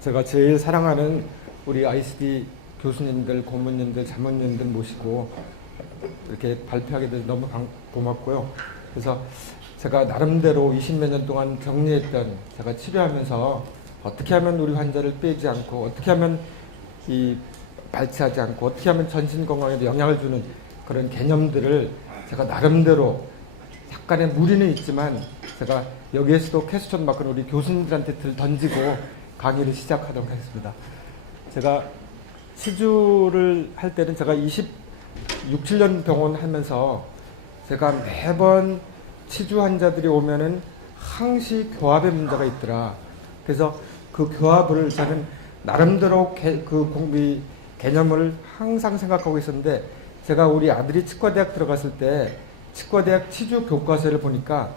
제가 제일 사랑하는 우리 ICD 교수님들, 고문님들, 자문님들 모시고 이렇게 발표하게 돼서 너무 고맙고요. 그래서 제가 나름대로 20몇 년 동안 격리했던, 제가 치료하면서 어떻게 하면 우리 환자를 빼지 않고, 어떻게 하면 발치하지 않고, 어떻게 하면 전신 건강에도 영향을 주는 그런 개념들을 제가 나름대로 약간의 무리는 있지만 제가 여기에서도 퀘스천 마크는 우리 교수님들한테 던지고 강의를 시작하도록 하겠습니다. 제가 치주를 할 때는 제가 26, 7년 병원 하면서 제가 매번 치주 환자들이 오면은 항시 교합의 문제가 있더라. 그래서 그 교합을 저는 나름대로 그 개념을 항상 생각하고 있었는데, 제가 우리 아들이 치과대학 들어갔을 때 치과대학 치주 교과서를 보니까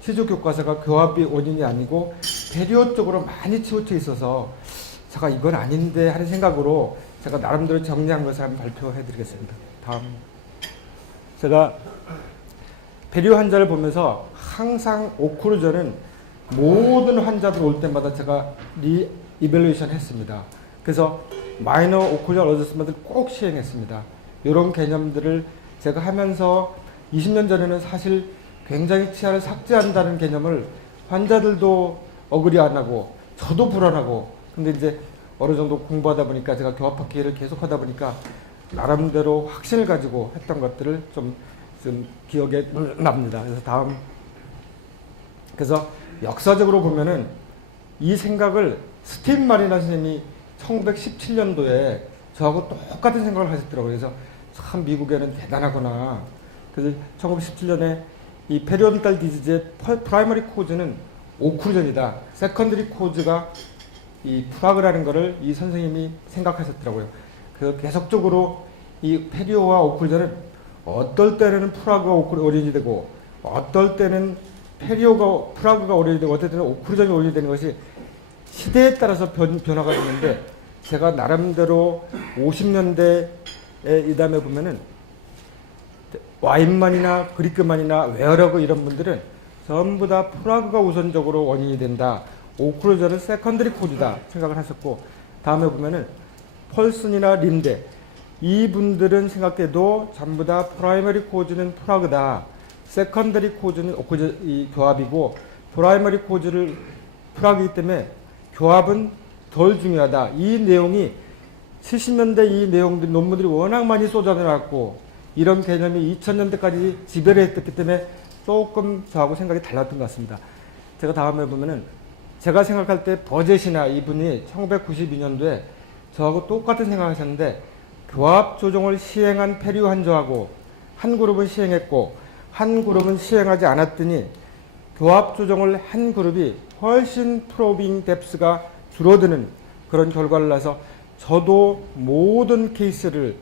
치주 교과서가 교합이 원인이 아니고 배리오 쪽으로 많이 치우쳐 있어서 제가 이건 아닌데 하는 생각으로 제가 나름대로 정리한 것을 한번 발표해 드리겠습니다. 다음. 제가 배리오 환자를 보면서 항상 오클루전은 모든 환자들 올 때마다 제가 이밸루에이션 했습니다. 그래서 마이너 오클루전 어저스먼트를 꼭 시행했습니다. 이런 개념들을 제가 하면서 20년 전에는 사실 굉장히 치아를 삭제한다는 개념을 환자들도 어그리 안 하고 저도 불안하고, 근데 이제 어느 정도 공부하다 보니까 제가 교합학기를 계속 하다 보니까 나름대로 확신을 가지고 했던 것들을 좀 기억에 납니다. 그래서 다음. 그래서 역사적으로 보면은 이 생각을 스티브 마리나 선생님이 1917년도에 저하고 똑같은 생각을 하셨더라고요. 그래서 참 미국에는 대단하구나. 그래서 1917년에 이 페리온탈 디지즈의 프라이머리 코즈는 오클루전이다. 세컨더리 코즈가 이 프라그라는 거를 이 선생님이 생각하셨더라고요. 그 계속적으로 이 페리오와 오클루전은 어떨 때는 프라그가 오리진이 되고, 어떨 때는 프라그가 오리진이 되고, 어떨 때는 오클루전이 오리진이 되는 것이 시대에 따라서 변화가 되는데, 제가 나름대로 50년대에 이 다음에 보면은 와인만이나 그리크만이나 웨어러그 이런 분들은 전부 다 프라그가 우선적으로 원인이 된다. 오클루전은 세컨더리 코즈다 생각을 하셨고, 다음에 보면은 펄슨이나 린데 이분들은 생각해도 전부 다 프라이머리 코즈는 프라그다. 세컨더리 코즈는 이 교합이고, 프라이머리 코즈를 프라그이기 때문에 교합은 덜 중요하다. 이 내용이 70년대 이 내용들 논문들이 워낙 많이 쏟아져나왔고, 이런 개념이 2000년대까지 지배를 했기 때문에 조금 저하고 생각이 달랐던 것 같습니다. 제가 다음에 보면은 제가 생각할 때 버젯이나 이분이 1992년도에 저하고 똑같은 생각을 하셨는데, 교합 조정을 시행한 페리오 환자하고 한 그룹은 시행했고 한 그룹은 시행하지 않았더니 교합 조정을 한 그룹이 훨씬 프로빙 뎁스가 줄어드는 그런 결과를 내서, 저도 모든 케이스를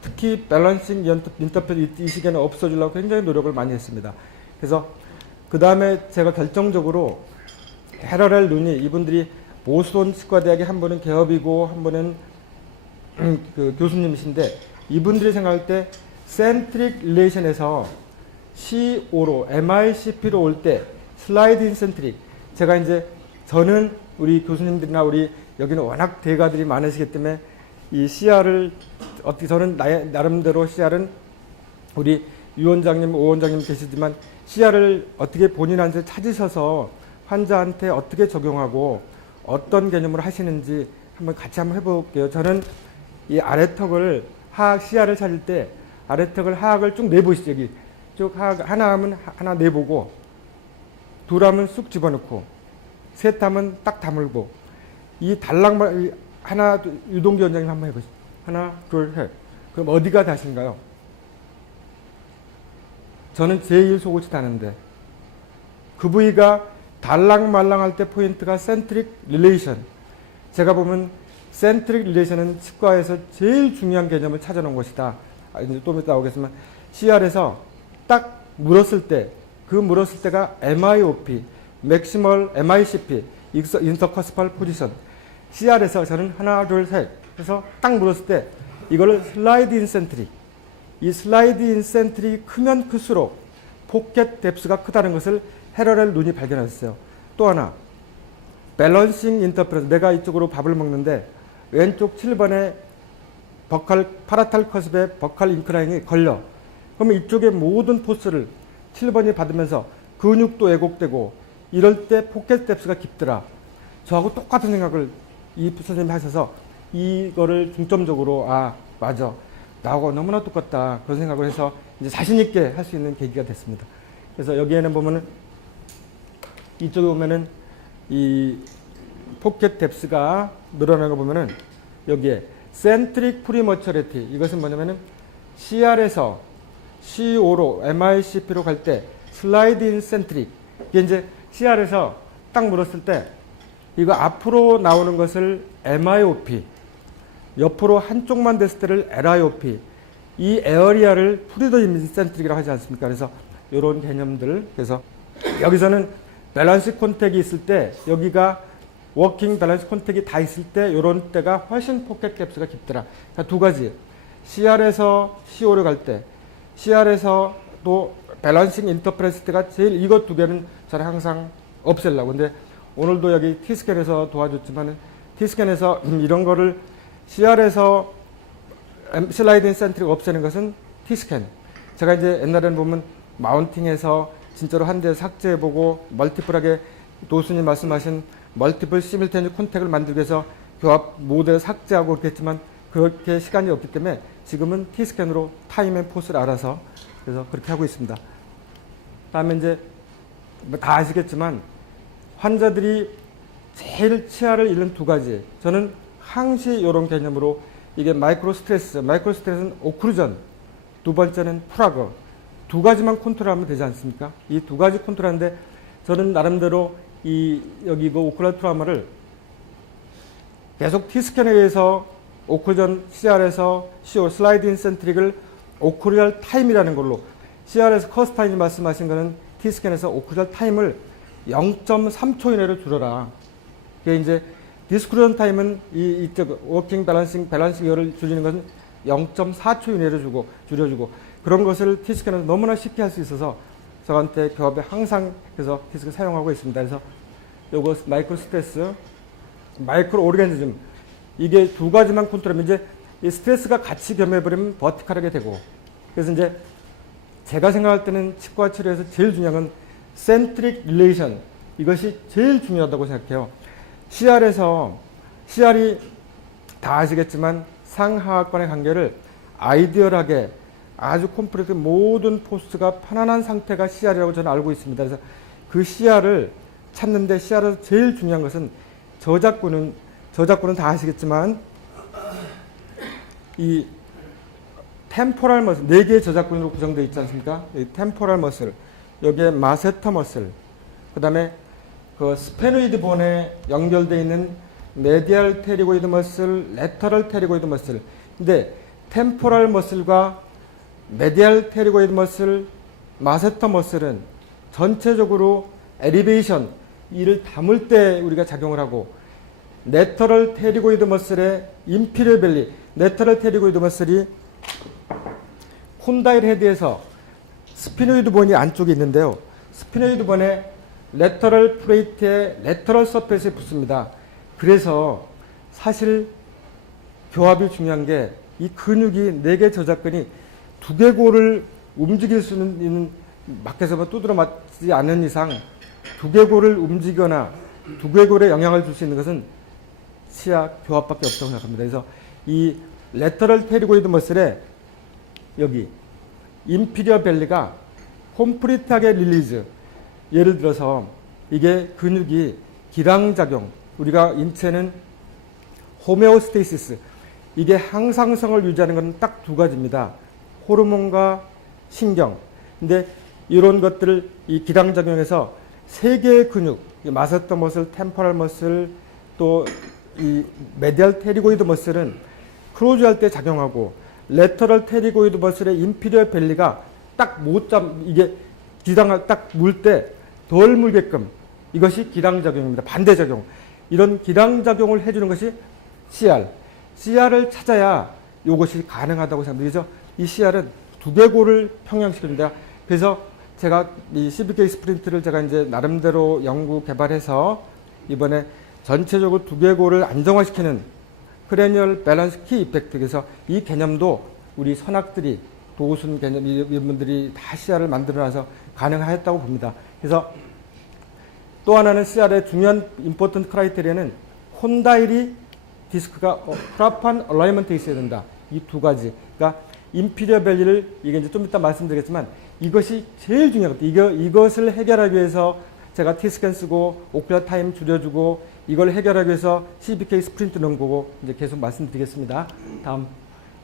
특히 밸런싱 인터페 이 시기에는 없어지려고 굉장히 노력을 많이 했습니다. 그래서 그 다음에 제가 결정적으로 헤럴엘 루니, 이분들이 보스턴 치과대학의 한 분은 개업이고 한 분은 그 교수님이신데, 이분들이 생각할 때 센트릭 릴레이션에서 CO로 MICP로 올 때 슬라이드 인 센트릭, 제가 이제 저는 우리 교수님들이나 우리 여기는 워낙 대가들이 많으시기 때문에 이 CR을 어떻게, 저는 나름대로 CR은 우리 유 원장님, 오 원장님 계시지만 CR을 어떻게 본인한테 찾으셔서 환자한테 어떻게 적용하고 어떤 개념으로 하시는지 같이 한번 해볼게요. 저는 이 아래턱을 하악 CR을 찾을 때 아래턱을 하악을 쭉 내보시죠. 여기 쭉 하악 하나 하면 하나 내보고, 둘 하면 쑥 집어넣고, 셋 하면 딱 다물고, 이 달랑만 하나, 유동기 원장님 한번 해보시죠. 하나, 둘, 셋. 그럼 어디가 다신가요? 저는 제일 속옷이 다는데, 그 부위가 달랑말랑할 때 포인트가 센트릭 릴레이션. 제가 보면 센트릭 릴레이션은 치과에서 제일 중요한 개념을 찾아놓은 것이다. 이제 좀 이따 나오겠지만, CR에서 딱 물었을 때, 그 물었을 때가 MIOP, 맥시멀 MICP, 인터커스팔 포지션. CR에서 저는 하나, 둘, 셋 해서 딱 물었을 때 이거를 슬라이드 인 센트릭, 이 슬라이드 인 센트릭이 크면 클수록 포켓 뎁스가 크다는 것을 헤럴엘 눈이 발견했어요. 또 하나, 밸런싱 인터페런스, 내가 이쪽으로 밥을 먹는데 왼쪽 7번에 버칼 파라탈 커습에 버칼 인클라인이 걸려. 그러면 이쪽의 모든 포스를 7번이 받으면서 근육도 왜곡되고 이럴 때 포켓 뎁스가 깊더라. 저하고 똑같은 생각을 이 선생님이 하셔서 이거를 중점적으로 맞아, 나하고 너무나 똑같다 그런 생각을 해서 이제 자신 있게 할 수 있는 계기가 됐습니다. 그래서 여기에는 보면은 이쪽에 보면은 이 포켓 뎁스가 늘어나는 거 보면은 여기에 센트릭 프리머처리티, 이것은 뭐냐면은 CR에서 CO로 MICP로 갈 때 슬라이드 인 센트릭, 이게 이제 CR에서 딱 물었을 때 이거 앞으로 나오는 것을 MIOP, 옆으로 한쪽만 됐을 때를 LIOP, 이 에어리아를 프리더 이미지 센트릭이라고 하지 않습니까? 그래서 이런 개념들, 그래서 여기서는 밸런스 콘택이 있을 때, 여기가 워킹 밸런스 콘택이 다 있을 때 이런 때가 훨씬 포켓 뎁스가 깊더라. 그러니까 두 가지, CR에서 CO로 갈 때, CR에서 또 밸런싱 인터페런스 때가 제일, 이것 두 개는 저는 항상 없애려고. 근데 오늘도 여기 T스캔에서 도와줬지만 T스캔에서 이런 거를 CR에서 슬라이딩 센트릭 없애는 것은 T스캔. 제가 이제 옛날에는 보면 마운팅해서 진짜로 한 대 삭제해보고 멀티플하게 도수님 말씀하신 멀티플 시밀테니스 콘택을 만들기 위해서 교합 모델을 삭제하고 그렇게 했지만 그렇게 시간이 없기 때문에 지금은 T스캔으로 타임 앤 포스를 알아서 그래서 그렇게 하고 있습니다. 다음에 이제 다 아시겠지만 환자들이 제일 치아를 잃는 두 가지, 저는 항시 이런 개념으로 이게 마이크로 스트레스는 오클루전, 두 번째는 프라그, 두 가지만 컨트롤하면 되지 않습니까? 이 두 가지 컨트롤하는데 저는 나름대로 여기 그 오클루전 트라우마를 계속 T스캔에 의해서 오클루전 CR에서 CO 슬라이딩 센트릭을 오클루전 타임이라는 걸로, CR에서 커스 타임이 말씀하신 거는 T스캔에서 오클루전 타임을 0.3초 이내로 줄여라. 그게 이제 디스크루전 타임은 이쪽 워킹 밸런싱 이거를 줄이는 것은 0.4초 이내로 줄여주고 그런 것을 T스캔에서 너무나 쉽게 할 수 있어서 저한테 교합에 항상 그래서 T스캔 사용하고 있습니다. 그래서 요거 마이크로 스트레스, 마이크로 오르가니즘, 이게 두 가지만 컨트롤하면 이제 이 스트레스가 같이 겸해버리면 버티컬하게 되고, 그래서 이제 제가 생각할 때는 치과 치료에서 제일 중요한 건 센트릭 릴레이션, 이것이 제일 중요하다고 생각해요. CR이 다 아시겠지만 상하하권의 관계를 아이디얼하게 아주 콤플렉트 모든 포스가 편안한 상태가 CR이라고 저는 알고 있습니다. 그래서 그 CR을 찾는데 CR에서 제일 중요한 것은 저작구는 다 아시겠지만 이 템포럴 머슬, 4개의 저작근으로 구성되어 있지 않습니까? 이 템포럴 머슬, 여기에 마세터 머슬, 그 다음에 그 스페노이드 본에 연결되어 있는 메디얼 테리고이드 머슬, 레터럴 테리고이드 머슬. 근데 템포럴 머슬과 메디얼 테리고이드 머슬, 마세터 머슬은 전체적으로 엘리베이션, 이를 담을 때 우리가 작용을 하고, 레터럴 테리고이드 머슬의 인피리어 벨리, 레터럴 테리고이드 머슬이 콘다일 헤드에서 스피노이드 본이 안쪽에 있는데요. 스피노이드 본에 레터럴 플레이트에 레터럴 서페이스에 붙습니다. 그래서 사실 교합이 중요한 게 이 근육이 4개 저작근이 두개골을 움직일 수 있는, 밖에서만 두드러 맞지 않는 이상 두개골을 움직이거나 두개골에 영향을 줄 수 있는 것은 치아 교합밖에 없다고 생각합니다. 그래서 이 레터럴 테리고이드 머슬에 여기 인피리어 벨리가 콤플리트하게 릴리즈, 예를 들어서 이게 근육이 기량작용, 우리가 인체는 호메오스테이시스, 이게 항상성을 유지하는 건 딱 두 가지입니다. 호르몬과 신경. 근데 이런 것들을 이 기량작용에서 3개의 근육, 마세터 머슬, 템포럴 머슬, 또 이 메디얼 테리고이드 머슬은 크로즈 할 때 작용하고, 레터럴 테리고이드 머슬의 인피리어 벨리가 딱 이게 기량을 딱 물 때 덜 물게끔, 이것이 기량작용입니다. 반대작용. 이런 기량작용을 해주는 것이 CR을 찾아야 이것이 가능하다고 생각합니다. 그래서 이 CR은 두개골을 평형시킵니다. 그래서 제가 이 CBK 스프린트를 제가 이제 나름대로 연구 개발해서 이번에 전체적으로 두개골을 안정화시키는 크레니얼 밸런스 키 이펙트. 그래서 이 개념도 우리 선악들이 도우순 개념 이런 분들이 다 CR을 만들어놔서 가능하였다고 봅니다. 그래서 또 하나는 CR의 중요한 임포턴트 크라이테리아는 콘다일이 디스크가 프라판 얼라이먼트에 있어야 된다. 이 두 가지. 그러니까 인피리어 밸리를 이게 이제 좀 이따 말씀드리겠지만 이것이 제일 중요하거든요. 이것을 해결하기 위해서 제가 T스캔 쓰고 오클라 타임 줄여주고 이걸 해결하기 위해서 CBK 스프린트 넣은 거고 이제 계속 말씀드리겠습니다. 다음.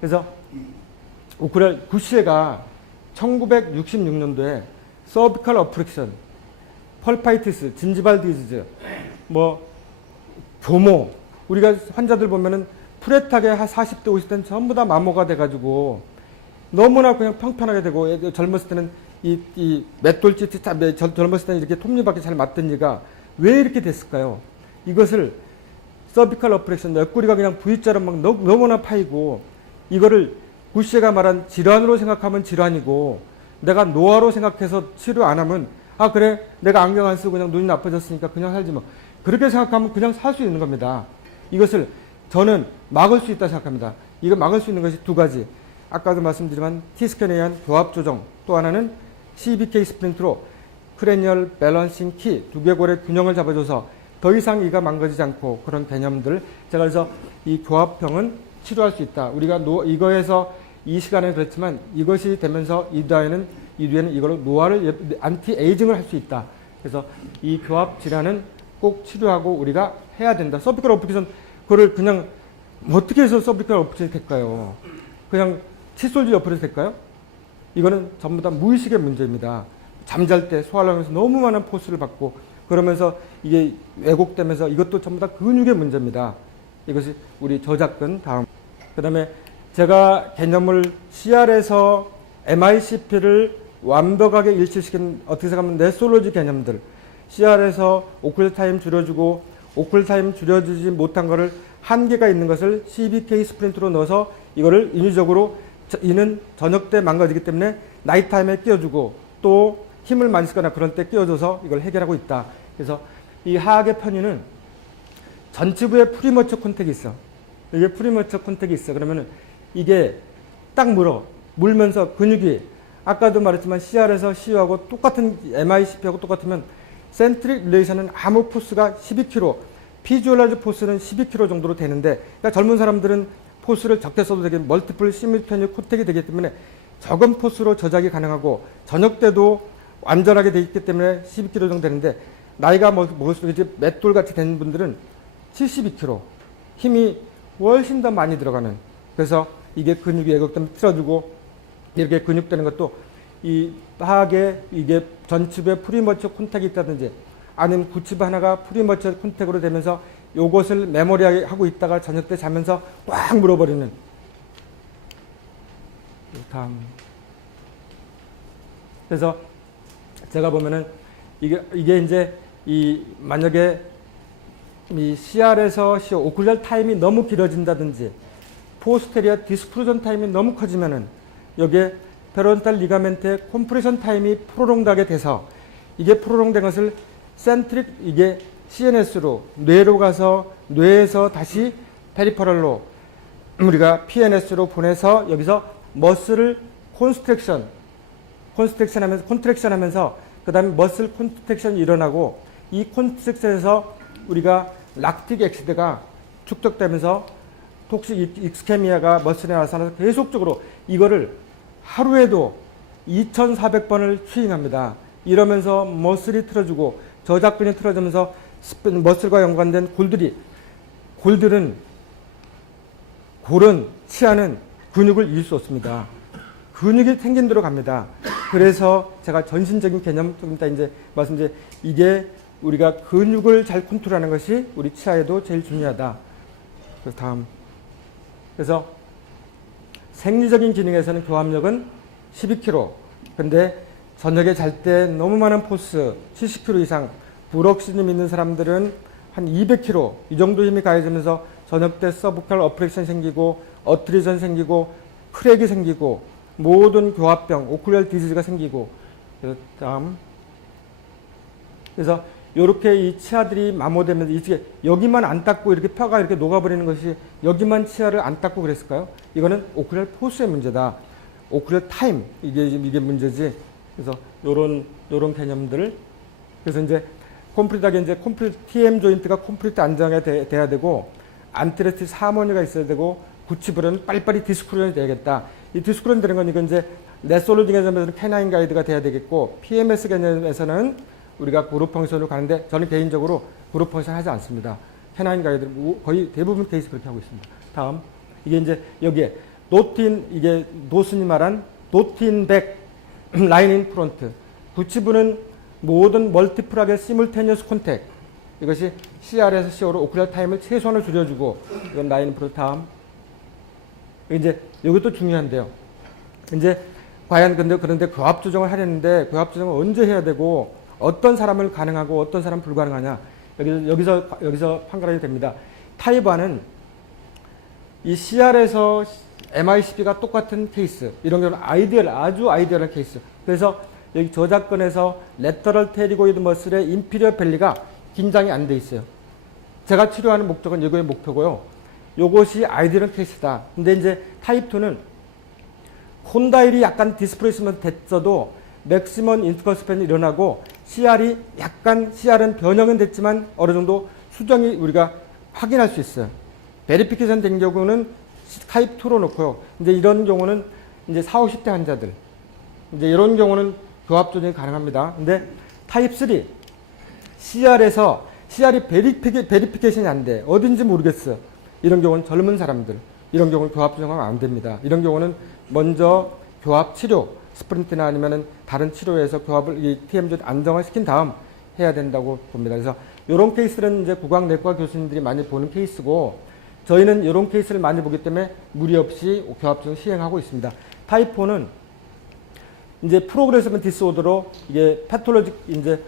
그래서 오클라 구시에가 1966년도에 서비컬 어프렉션, 펄파이티스, 진지발 디지즈, 뭐 교모, 우리가 환자들 보면은 프레트하게 한 40대, 50대는 전부 다 마모가 돼가지고 너무나 그냥 평평하게 되고 젊었을 때는 이 맷돌짓이 젊었을 때는 이렇게 톱니바퀴 잘 맞던 얘가 왜 이렇게 됐을까요? 이것을 서비컬 어프렉션, 옆구리가 그냥 V자로 막 너무나 파이고 이거를 구시에가 말한 질환으로 생각하면 질환이고 내가 노화로 생각해서 치료 안 하면 아 그래 내가 안경 안 쓰고 그냥 눈이 나빠졌으니까 그냥 살지 뭐 그렇게 생각하면 그냥 살 수 있는 겁니다. 이것을 저는 막을 수 있다 생각합니다. 이거 막을 수 있는 것이 두 가지. 아까도 말씀드리지만 T스캔에 의한 교합 조정, 또 하나는 CBK 스프린트로 크레니얼 밸런싱 키, 두개골의 균형을 잡아줘서 더 이상 이가 망가지지 않고 그런 개념들. 제가 그래서 이 교합형은 치료할 수 있다. 우리가 이거에서 이 시간에 그랬지만 이것이 되면서 이 뒤에는 이걸로 노화를 안티 에이징을 할 수 있다. 그래서 이 교합 질환은 꼭 치료하고 우리가 해야 된다. 서비컬 어프렉션 그거를 그냥 어떻게 해서 서비컬 어프렉션이 될까요? 그냥 칫솔질 어프렉션이 될까요? 이거는 전부 다 무의식의 문제입니다. 잠잘 때 소화하면서 너무 많은 포스를 받고 그러면서 이게 왜곡되면서 이것도 전부 다 근육의 문제입니다. 이것이 우리 저작근 다음. 그 다음에 제가 개념을 CR에서 MICP를 완벽하게 일치시킨 어떻게 생각하면 네솔로지 개념들. CR에서 오클 타임 줄여주고 오클 타임 줄여주지 못한 거를 한계가 있는 것을 CBK 스프린트로 넣어서 이거를 인위적으로 이는 저녁 때 망가지기 때문에 나이트 타임에 끼워주고 또 힘을 많이 쓰거나 그럴 때 끼워줘서 이걸 해결하고 있다. 그래서 이 하악의 편의는 전치부에 프리머처 콘택이 있어. 이게 프리머처 콘택이 있어. 그러면은 이게 딱 물면서 근육이 아까도 말했지만 CR에서 CU하고 똑같은 MICP하고 똑같으면 센트릭 릴레이션은 아무 포스가 12kg, 피주얼라이즈 포스는 12kg 정도로 되는데 그러니까 젊은 사람들은 포스를 적게 써도 되게 멀티플 시뮬테니 콘택이 되기 때문에 적은 포스로 저작이 가능하고 저녁 때도 완전하게 되어 있기 때문에 12kg 정도 되는데 나이가 먹을수록 이제 맷돌같이 된 분들은 72kg 힘이 훨씬 더 많이 들어가는 그래서 이게 근육이 왜곡되면 틀어주고 이렇게 근육되는 것도 이 하악에 이게 전칩에 프리머처 콘택이 있다든지 아니면 구칩 하나가 프리머처 콘택으로 되면서 요것을 메모리하고 있다가 저녁 때 자면서 꽉 물어버리는 다음. 그래서 제가 보면은 이게 이제 이 만약에 이 CR에서 오클랄 타임이 너무 길어진다든지 포스테리어 디스프루전 타임이 너무 커지면은 여기에 페론탈 리가멘트의 컴프레션 타임이 프로롱하게 돼서 이게 프로롱된 것을 센트릭 이게 CNS로 뇌로 가서 뇌에서 다시 페리퍼럴로 우리가 PNS로 보내서 여기서 머슬을 콘스트렉션 하면서 콘트랙션 하면서 그 다음에 머슬 콘트랙션이 일어나고 이 콘트랙션에서 우리가 락틱 엑시드가 축적되면서 톡식 익스케미아가 머슬에 나타나서 계속적으로 이거를 하루에도 2,400번을 추잉합니다. 이러면서 머슬이 틀어주고 저작근이 틀어지면서 머슬과 연관된 골들은 치아는 근육을 이길 수 없습니다. 근육이 생긴 대로 갑니다. 그래서 제가 전신적인 개념 좀 이따 이제 말씀드린 이게 우리가 근육을 잘 컨트롤하는 것이 우리 치아에도 제일 중요하다. 그래서 다음. 그래서 생리적인 기능에서는 교합력은 12kg. 근데 저녁에 잘 때 너무 많은 포스 70kg 이상 불억시즘 있는 사람들은 한 200kg 이 정도 힘이 가해지면서 저녁 때 서브칼 어프렉션 생기고 어트리전 생기고 크랙이 생기고 모든 교합병 오클리얼 디지즈가 생기고 다음. 그래서 요렇게 이 치아들이 마모되면서 이게 여기만 안 닦고 이렇게 뼈가 이렇게 녹아버리는 것이 여기만 치아를 안 닦고 그랬을까요? 이거는 오클리얼 포스의 문제다. 오클리얼 타임 이게 문제지. 그래서 요런 개념들을 그래서 이제 콤플리트하게 이제 콤플리트 TM 조인트가 콤플리트 안정이 돼야 되고 안트레티스 하모니가 있어야 되고 구치부는 빨리빨리 디스크루전이 돼야겠다. 이 디스크루전 되는 건 이건 이제 네솔로지 개념에서는 캐나인 가이드가 돼야 되겠고 PMS 개념에서는 우리가 그룹 펑션으로 가는데 저는 개인적으로 그룹 펑션 하지 않습니다. 캐나인 가이드 거의 대부분 케이스 그렇게 하고 있습니다. 다음 이게 이제 여기에 노틴 이게 노슨이 말한 노틴 백 라인 인 프론트 구치부는 모든 멀티플하게 시뮬테니어스 콘택 이것이 CR에서 CO로 오클리얼 타임을 최소한으로 줄여주고 이건 라인 인 프론트 다음 이제 이것도 중요한데요. 이제 과연 그런데 교합 조정을 하려는데 교합 조정을 언제 해야 되고 어떤 사람을 가능하고 어떤 사람 불가능하냐 여기서 판가름이 됩니다. 타입 1은 이 CR에서 MICP가 똑같은 케이스 이런 경우는 아주 아이디얼한 케이스. 그래서 여기 저작권에서 레터럴 테리고이드 머슬의 인피리어 밸리가 긴장이 안 돼 있어요. 제가 치료하는 목적은 이거의 목표고요. 요것이 아이디얼한 케이스다. 근데 이제 타입 2는 콘다일이 약간 디스플레이스먼트 됐어도 맥시멈 인터커스펜이 일어나고 CR은 변형은 됐지만 어느 정도 수정이 우리가 확인할 수 있어요. 베리피케이션 된 경우는 타입 2로 놓고요. 이제 이런 경우는 이제 40, 50대 환자들. 이제 이런 경우는 교합 조정이 가능합니다. 근데 타입 3 CR이 베리피케이션이 안 돼. 어딘지 모르겠어. 이런 경우는 젊은 사람들. 이런 경우는 교합 조정하면 안 됩니다. 이런 경우는 먼저 교합 치료, 스프린트나 아니면은 다른 치료에서 교합을 이 TMJ 안정화시킨 다음 해야 된다고 봅니다. 그래서 이런 케이스는 이제 구강내과 교수님들이 많이 보는 케이스고 저희는 이런 케이스를 많이 보기 때문에 무리 없이 교합 조정 시행하고 있습니다. 타입 4는 이제 프로그레시브 디스오더로 이게 패톨로직 이제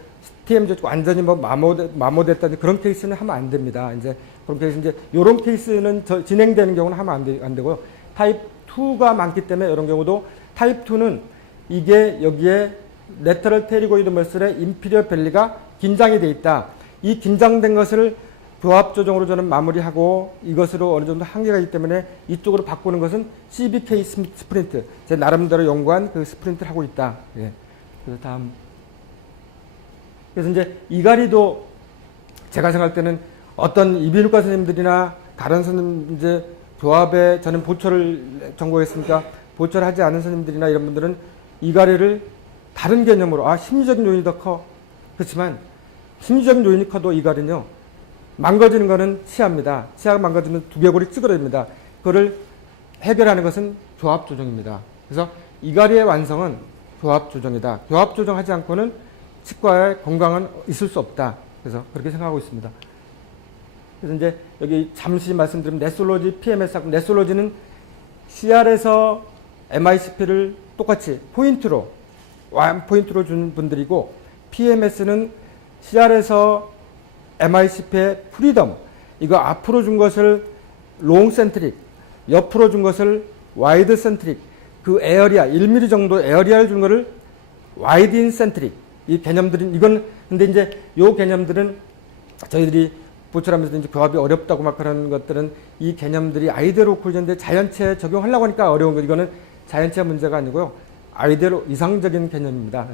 TMJ 완전히 뭐 마모됐다는 그런 케이스는 하면 안 됩니다. 이제 그런 케이스 이제 이런 케이스는 진행되는 경우는 하면 안 되고요. 타입 2가 많기 때문에 이런 경우도 타입 2는 이게 여기에 레터럴 테리고이드 머슬의 인피리어 밸리가 긴장이 돼 있다. 이 긴장된 것을 교합 조정으로 저는 마무리하고 이것으로 어느 정도 한계가 있기 때문에 이쪽으로 바꾸는 것은 CBK 스프린트. 제 나름대로 연구한 그 스프린트를 하고 있다. 예. 그래서 다음. 그래서 이제 이가리도 제가 생각할 때는 어떤 이비인후과 선생님들이나 다른 선생님 이제 교합에 저는 보초를 전공했으니까 보초를 하지 않은 선생님들이나 이런 분들은 이가리를 다른 개념으로 심리적인 요인이 더 커. 그렇지만 심리적인 요인이 커도 이가리는요. 망가지는 것은 치아입니다. 치아가 망가지면 두개골이 찌그러집니다. 그거를 해결하는 것은 교합 조정입니다. 그래서 이가리의 완성은 교합 조정이다. 교합 조정하지 않고는 치과의 건강은 있을 수 없다. 그래서 그렇게 생각하고 있습니다. 그래서 이제 여기 잠시 말씀드린 네솔로지, PMS, 네솔로지는 CR에서 MICP를 똑같이 포인트로 준 분들이고 PMS는 CR에서 MICP의 프리덤 이거 앞으로 준 것을 롱 센트릭 옆으로 준 것을 와이드 센트릭 그 에어리아 1mm 정도 에어리아를 준 것을 와이드 인 센트릭 이 개념들은 이건 근데 이제 요 개념들은 저희들이 보철하면서 이제 교합이 어렵다고 막 그런 것들은 이 개념들이 아이디어로 오클루전인데 자연체에 적용하려고 하니까 어려운 거 이거는 자연체 문제가 아니고요. 아이디어로 이상적인 개념입니다.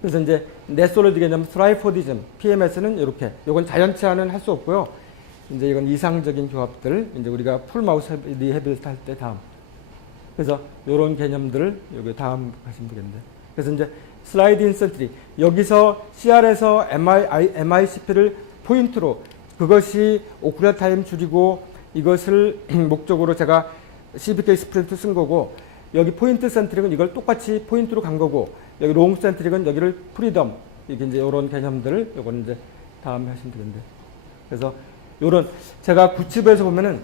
그래서 이제 네솔로지 개념, 스트라이포디즘, PMS는 이렇게. 이건 자연체화는 할 수 없고요. 이제 이건 이상적인 교합들, 이제 우리가 풀마우스 리해빌리티 할 때 다음. 그래서 이런 개념들을 여기 다음 하시면 되겠는데. 그래서 이제 슬라이드 인센트리 여기서 CR에서 MICP를 포인트로 그것이 오클리얼 타임 줄이고 이것을 목적으로 제가 CBK 스프린트 쓴 거고 여기 포인트 센트릭은 이걸 똑같이 포인트로 간 거고 여기 롱 센트릭은 여기를 프리덤 이게 이제 이런 개념들을 요건 이제 다음에 하시면 되겠는데 그래서 요런 제가 구치부에서 보면은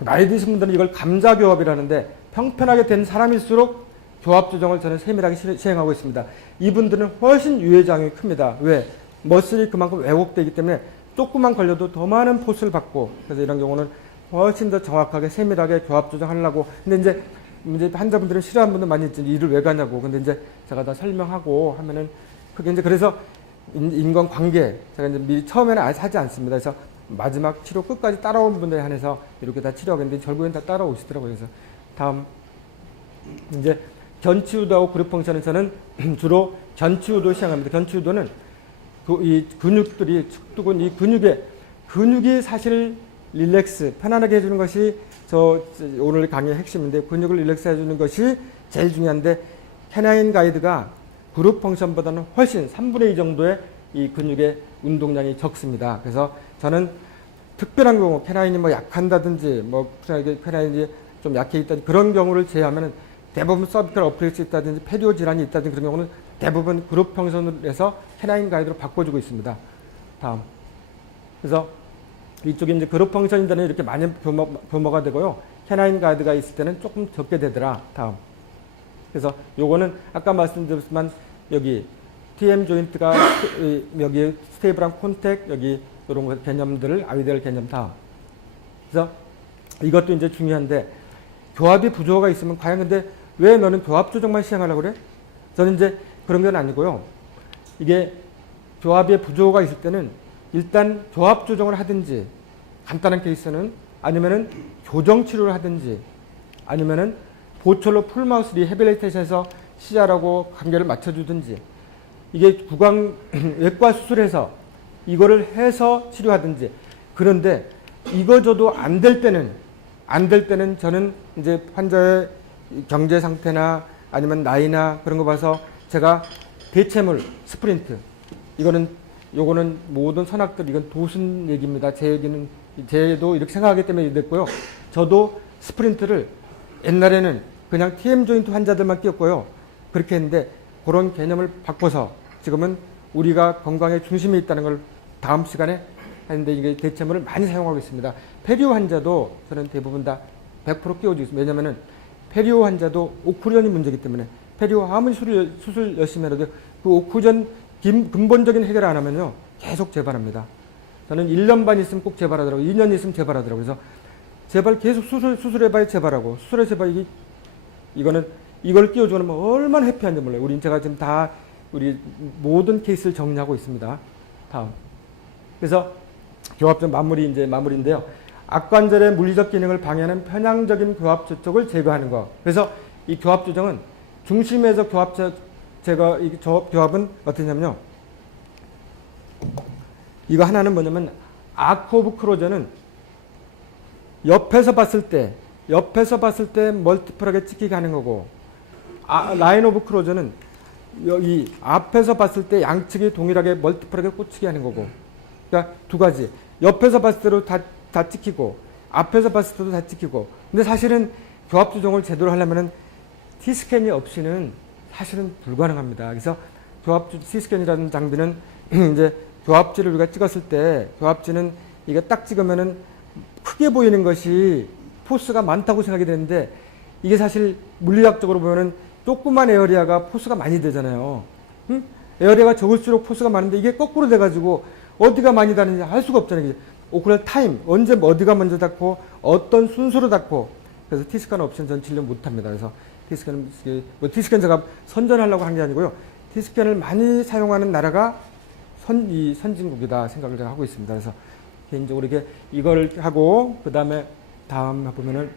나이 드신 분들은 이걸 감자 교합이라는데 평편하게 된 사람일수록 교합 조정을 저는 세밀하게 시행하고 있습니다. 이분들은 훨씬 유해장이 큽니다. 왜? 머슬이 그만큼 왜곡되기 때문에 조금만 걸려도 더 많은 포스를 받고 그래서 이런 경우는 훨씬 더 정확하게 세밀하게 교합 조정하려고 근데 이제 환자분들은 싫어하는 분들 많이 있지 일을 왜 가냐고 근데 이제 제가 다 설명하고 하면은 그게 이제 그래서 인건 관계 제가 이제 미리 처음에는 아예 하지 않습니다. 그래서 마지막 치료 끝까지 따라온 분들에 한해서 이렇게 다 치료하겠는데 결국엔 다 따라오시더라고요. 그래서 다음 이제 견치유도하고 그룹 펑션은 저는 주로 견치유도 시행합니다. 견치유도는 이 근육들이 축두근 이 근육이 사실 릴렉스 편안하게 해주는 것이 저 오늘 강의의 핵심인데 근육을 릴렉스 해주는 것이 제일 중요한데 캐나인 가이드가 그룹 펑션보다는 훨씬 3분의 2 정도의 이 근육의 운동량이 적습니다. 그래서 저는 특별한 경우 캐나인이 뭐 약한다든지 뭐 캐나인이 좀 약해 있다든지 그런 경우를 제외하면 대부분 서비컬 어프렉스 있다든지 페리오 질환이 있다든지 그런 경우는 대부분 그룹 펑션을 해서 캐나인 가이드로 바꿔주고 있습니다. 다음. 그래서 이쪽에 이제 그룹 펑션인데는 이렇게 많이 교모가 되고요. 캐나인 가이드가 있을 때는 조금 적게 되더라. 다음. 그래서 요거는 아까 말씀드렸지만 여기 TM 조인트가 여기 스테이블한 콘택 여기 이런 개념들을 아이디얼 개념 다음. 그래서 이것도 이제 중요한데 교합이 부조화가 있으면 과연 근데 왜 너는 교합 조정만 시행하려고 그래? 저는 이제 그런 건 아니고요. 이게 교합의 부조화가 있을 때는 일단 교합 조정을 하든지 간단한 케이스는 아니면은 교정 치료를 하든지 아니면은 보철로 풀마우스 리해빌리테이션에서 시자라고 관계를 맞춰주든지 이게 구강 외과 수술해서 이거를 해서 치료하든지 그런데 이거저도 안 될 때는 저는 이제 환자의 경제 상태나 아니면 나이나 그런 거 봐서 제가 대체물 스프린트 요거는 모든 선악들 이건 도순 얘기입니다. 제 얘기는 제도 이렇게 생각하기 때문에 됐고요. 저도 스프린트를 옛날에는 그냥 TM 조인트 환자들만 끼웠고요. 그렇게 했는데 그런 개념을 바꿔서 지금은 우리가 건강의 중심에 있다는 걸 다음 시간에 하는데 이게 대체물을 많이 사용하고 있습니다. 페리오 환자도 저는 대부분 다 100% 끼워주고 있습니다. 왜냐하면 페리오 환자도 오클루전이 문제이기 때문에 페리오 아무리 수술 열심히 해도 그 오클루전 근본적인 해결 안 하면요 계속 재발합니다. 저는 1년 반 있으면 꼭 재발하더라고요. 2년 있으면 재발하더라고요. 그래서 재발 계속 수술해봐야 재발하고 수술해 재발 이거는 이걸 끼워주면 얼마나 해피한지 몰라요. 제가 지금 다 우리 모든 케이스를 정리하고 있습니다. 다음. 그래서 교합적 마무리인데요. 악관절의 물리적 기능을 방해하는 편향적인 교합 조쪽을 제거하는 거. 그래서 이 교합 조정은 중심에서 교합은 어떠냐면요. 이거 하나는 뭐냐면 아크 오브 크로저는 옆에서 봤을 때 멀티플하게 찍히게 하는 거고 라인 오브 크로저는 여기 앞에서 봤을 때 양측이 동일하게 멀티플하게 꽂히게 하는 거고 그러니까 두 가지 옆에서 봤을 때도 다 찍히고 앞에서 봤을 때도 다 찍히고 근데 사실은 교합 조정을 제대로 하려면은 T스캔이 없이는 사실은 불가능합니다. 그래서 T스캔이라는 장비는 이제 교합지를 우리가 찍었을 때 교합지는 이게 딱 찍으면은 크게 보이는 것이 포스가 많다고 생각이 되는데 이게 사실 물리학적으로 보면은 조그만 에어리아가 포스가 많이 되잖아요. 응? 에어리아가 적을수록 포스가 많은데 이게 거꾸로 돼가지고 어디가 많이 닿는지 알 수가 없잖아요. 오클럴 타임 언제 어디가 먼저 닿고 어떤 순서로 닿고 그래서 T스캔 없이는 전 진료 못합니다. 그래서 T스캔 제가 선전하려고 한 게 아니고요. T스캔을 많이 사용하는 나라가 선진국이다 생각을 제가 하고 있습니다. 그래서 개인적으로 이걸 하고 그 다음에 다음 보면은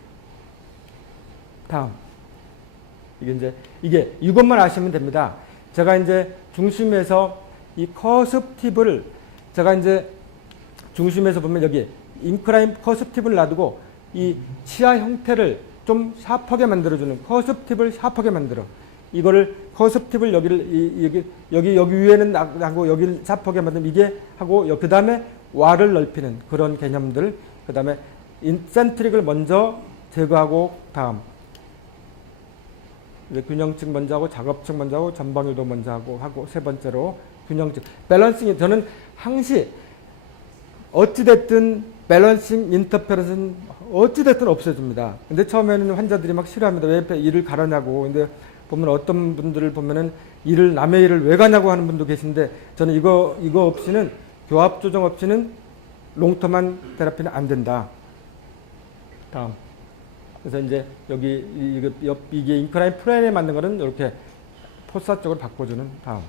이것만 아시면 됩니다. 제가 이제 중심에서 이 커습 팁을 제가 이제 중심에서 보면 여기 인클라인 커습 팁을 놔두고 이 치아 형태를 좀 샤프하게 만들어주는 커습 팁을 샤프하게 만들어. 이거를 커습 팁을 여기 위에는 하고 여기를 샤프하게 만들면 이게 하고 그 다음에 와를 넓히는 그런 개념들. 그 다음에 인센트릭을 먼저 제거하고 다음 균형측 먼저 하고 작업측 먼저 하고 전방유도 먼저 하고 세 번째로 균형측 밸런싱이 저는 항시 어찌됐든 밸런싱 인터페런스는 어찌됐든 없애줍니다. 근데 처음에는 환자들이 막 싫어합니다. 왜 일을 가라냐고. 근데 보면 어떤 분들을 보면은 남의 일을 왜 가냐고 하는 분도 계신데 저는 이거 없이는 교합 조정 없이는 롱텀한 테라피는 안 된다. 다음. 그래서 이제 이게 인클라인 플레인에 맞는 거는 이렇게 포사 쪽으로 바꿔주는 다음.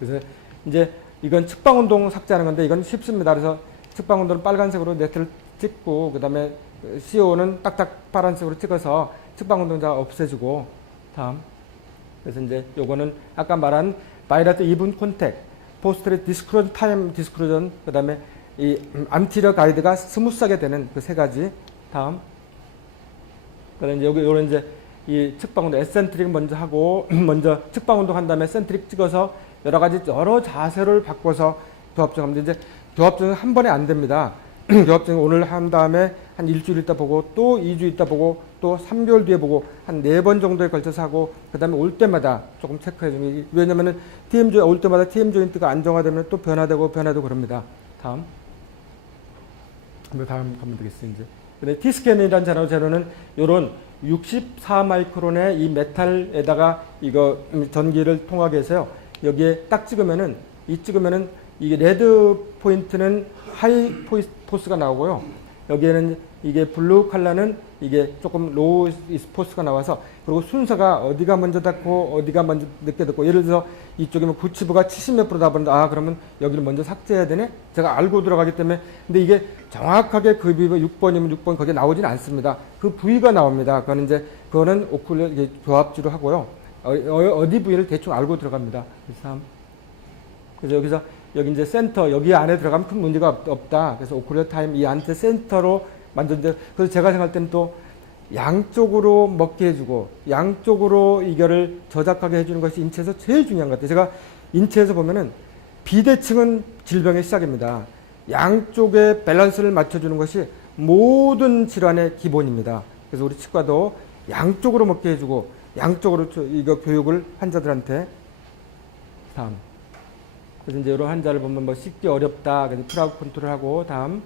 그래서 이제 이건 측방운동 삭제하는 건데 이건 쉽습니다. 그래서 측방운동은 빨간색으로 네트를 찍고 그다음에 CO는 딱딱 파란색으로 찍어서 측방운동자 없애주고 다음. 그래서 이제 요거는 아까 말한 바이라트 이븐 콘택, 포스트레 디스크로전 타임 디스크로전 그다음에 이 안티리어 가이드가 스무스하게 되는 그 세 가지. 다음. 그다음에 이제 여기 요런 이제 이 측방운동 에센트릭 먼저 하고 먼저 측방운동 한 다음에 센트릭 찍어서 여러 자세를 바꿔서 교합증하면 이제 교합증은 한 번에 안 됩니다. 교합증 오늘 한 다음에 한 일주일 있다 보고 또 2주 있다 보고 또 3개월 뒤에 보고 한 4번 정도에 걸쳐서 하고 그다음에 올 때마다 조금 체크해 주면 왜냐면은 올 때마다 TM 조인트가 안정화되면 또 변화되고 그럽니다. 다음. 다음 가면 되겠어요, 이제. 근데 T스캔이라는 재료는 요런 64 마이크론의 이 메탈에다가 이거 전기를 통하게 해서요. 여기에 딱 찍으면은 이게 레드 포인트는 하이 포스가 나오고요. 여기에는 이게 블루 컬러는 이게 조금 로우 포스가 나와서 그리고 순서가 어디가 먼저 닿고 어디가 먼저 늦게 닿고 예를 들어서 이쪽이면 구치부가 70몇 프로 닿았는데 그러면 여기를 먼저 삭제해야 되네? 제가 알고 들어가기 때문에 근데 이게 정확하게 그 부위가 6번이면 6번 거기에 나오진 않습니다. 그 부위가 나옵니다. 그거는 오클레 교합주로 하고요. 어디 부위를 대충 알고 들어갑니다. 그래서 여기서 여기 이제 센터 여기 안에 들어가면 큰 문제가 없다. 그래서 오클레 타임 이 안테 센터로 만드는데 그래서 제가 생각할 때는 또 양쪽으로 먹게 해주고 양쪽으로 이거를 저작하게 해주는 것이 인체에서 제일 중요한 것 같아요. 제가 인체에서 보면은 비대칭은 질병의 시작입니다. 양쪽의 밸런스를 맞춰주는 것이 모든 질환의 기본입니다. 그래서 우리 치과도 양쪽으로 먹게 해주고 양쪽으로 이거 교육을 환자들한테 다음. 그래서 이제 이런 환자를 보면 뭐 씻기 어렵다. 그래서 프라우 컨트롤하고 다음.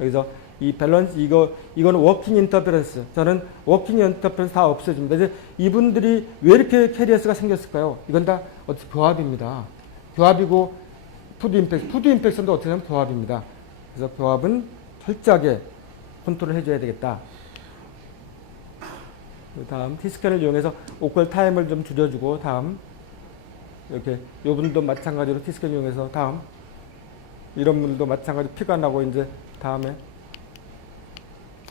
여기서 이 밸런스 이거는 워킹 인터페런스. 저는 워킹 인터페런스 다 없애줍니다. 이제 이분들이 왜 이렇게 캐리어스가 생겼을까요? 이건 다 어떻게 교합입니다. 교합이고 푸드 임팩션도 어떻게 보면 교합입니다. 그래서 교합은 철저하게 컨트롤 해줘야 되겠다. 다음 T스캔을 이용해서 오컬 타임을 좀 줄여주고 다음 이렇게 요 분도 마찬가지로 T스캔 이용해서 다음 이런 분도 마찬가지로 피가 나고 이제 다음에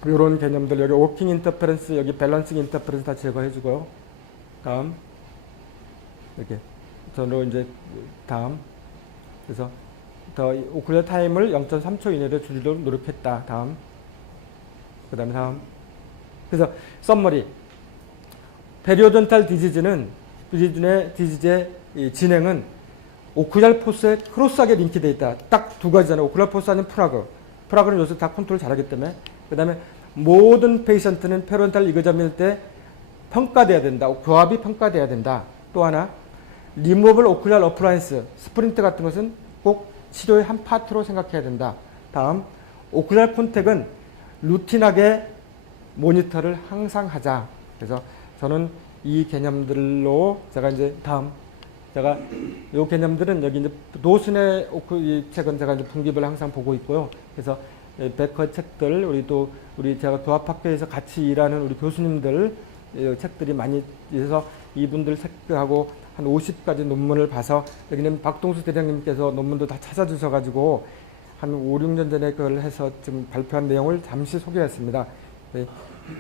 이런 개념들 여기 워킹 인터페런스 여기 밸런싱 인터페런스 다 제거해주고요. 다음 이렇게 전으로 이제 다음 그래서 더 오클레 타임을 0.3초 이내로 줄이도록 노력했다. 다음 그 다음에 다음 그래서 썸머리 페리오돈탈 디지즈의 이 진행은 오클랄 포스에 크로스하게 링크되어 있다. 딱 두 가지잖아요. 오클랄 포스 아니면 프라그는 요새 다 컨트롤 잘하기 때문에 그 다음에 모든 페이션트는 페리오돈탈 이거점일 때 평가돼야 된다. 교합이 평가돼야 된다. 또 하나 리무버블 오클랄 어플라이언스 스프린트 같은 것은 꼭 치료의 한 파트로 생각해야 된다. 다음 오클랄 콘택은 루틴하게 모니터를 항상 하자. 그래서 저는 이 개념들로 제가 이제 다음 제가 이 개념들은 여기 이제 노순의 이 책은 제가 이제 분기별로 항상 보고 있고요. 그래서 베커 책들 우리 제가 교합학교에서 같이 일하는 우리 교수님들 책들이 많이 있어서 이분들 책하고 한 50가지 논문을 봐서 여기는 박동수 대장님께서 논문도 다 찾아주셔가지고 한 5, 6년 전에 그걸 해서 지금 발표한 내용을 잠시 소개했습니다.